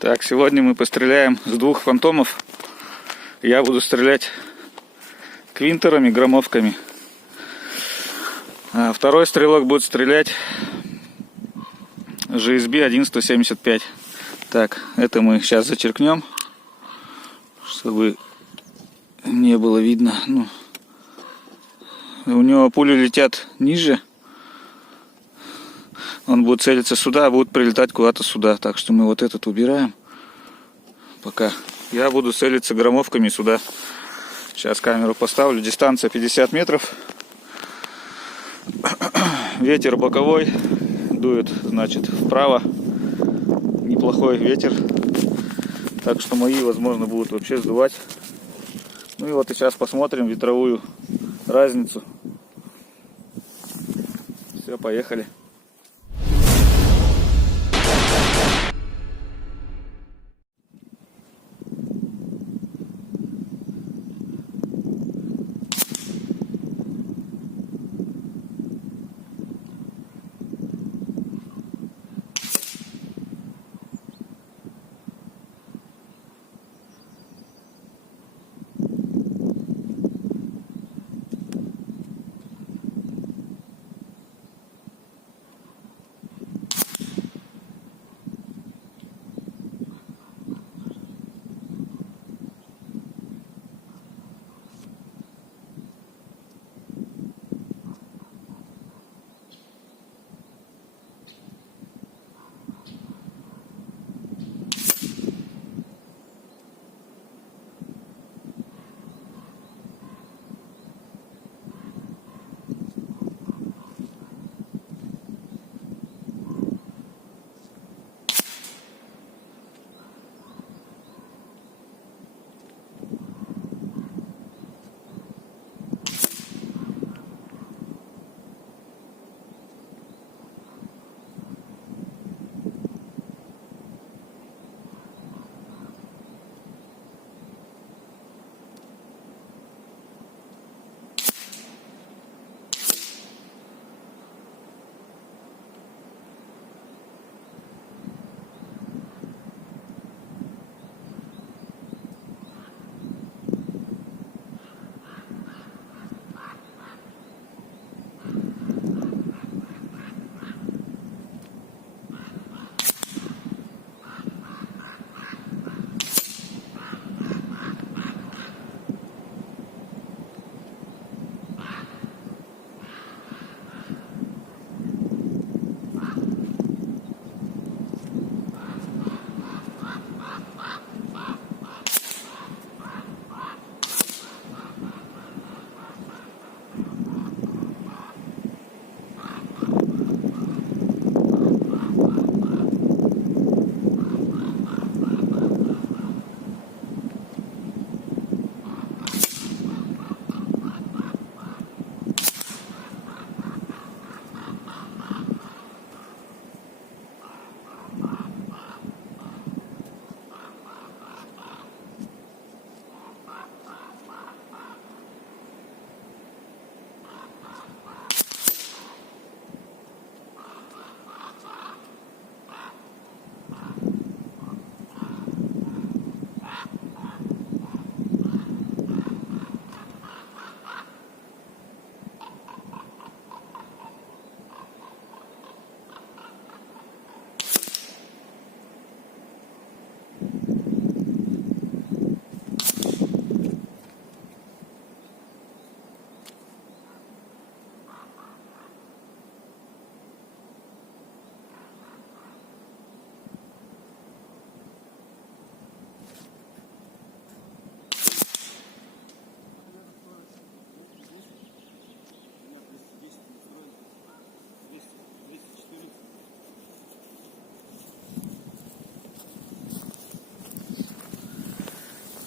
Так, сегодня мы постреляем с 2 фантомов. Я буду стрелять квинтерами, громовками. А второй стрелок будет стрелять GSB 1175. Так, это мы сейчас зачеркнем, чтобы не было видно. У него пули летят ниже. Он будет целиться сюда, а будет прилетать куда-то сюда. Так что мы вот этот убираем. Пока. Я буду целиться громовками сюда. Сейчас камеру поставлю. Дистанция 50 метров. Ветер боковой. Дует, значит, вправо. Неплохой ветер. Так что мои, возможно, будут вообще сдувать. Ну и вот и сейчас посмотрим ветровую разницу. Все, поехали.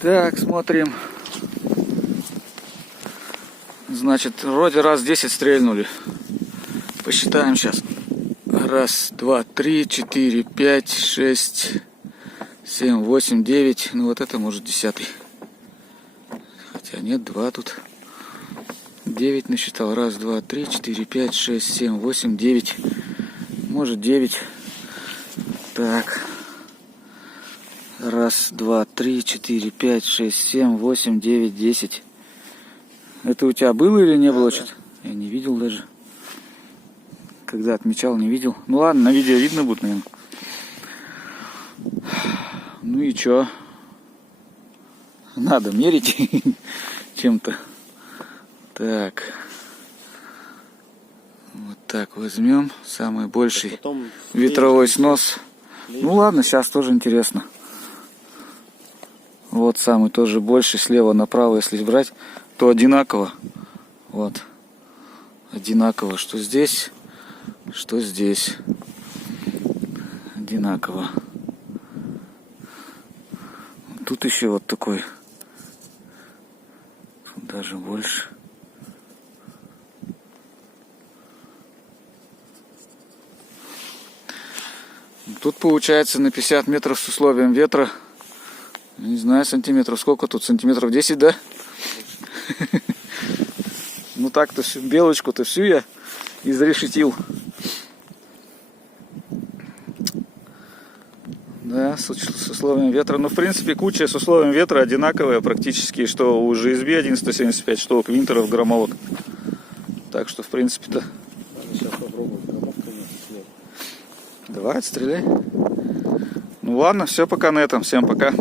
Так, смотрим. Значит, вроде раз 10 стрельнули. Посчитаем сейчас. 1, 2, 3, 4, 5, 6, 7, 8, 9. Ну вот это может 10-й. Хотя нет, 2 тут. 9 насчитал. 1, 2, 3, 4, 5, 6, 7, 8, 9. Может 9. Так. Раз, два, три, четыре, пять, шесть, семь, восемь, девять, 10. Это у тебя было или не было что-то? Я не видел даже. Когда отмечал, не видел. Ну ладно, на видео видно будет, наверное. Ну и чё? Надо мерить чем-то. Так. Вот так возьмем. Самый больший ветровой снос. Ну ладно, сейчас тоже интересно. Вот самый тоже больше, слева направо, если брать, то одинаково. Вот. Одинаково, что здесь, что здесь. Одинаково. Тут еще вот такой. Тут даже больше. Тут получается на 50 метров с условием ветра. Не знаю, сантиметров сколько тут, сантиметров 10, да? Ну так-то всю белочку-то всю я изрешетил. Да, с условием ветра. Ну, в принципе, куча с условием ветра одинаковая практически, что у GSB 1175, что у Квинтеров громовок. Так что, в принципе-то... Сейчас попробуем громовками снять. Давай, отстреляй. Ну ладно, все пока на этом. Всем пока.